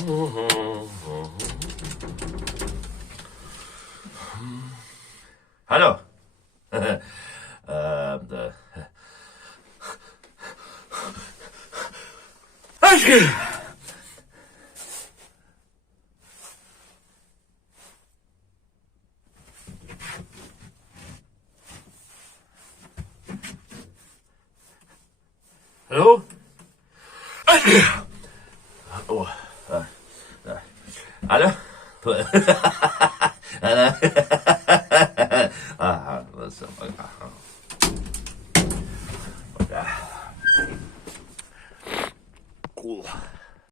Hallo. Hallo? Oh, hallo? Hallo? Ah, was soll man machen?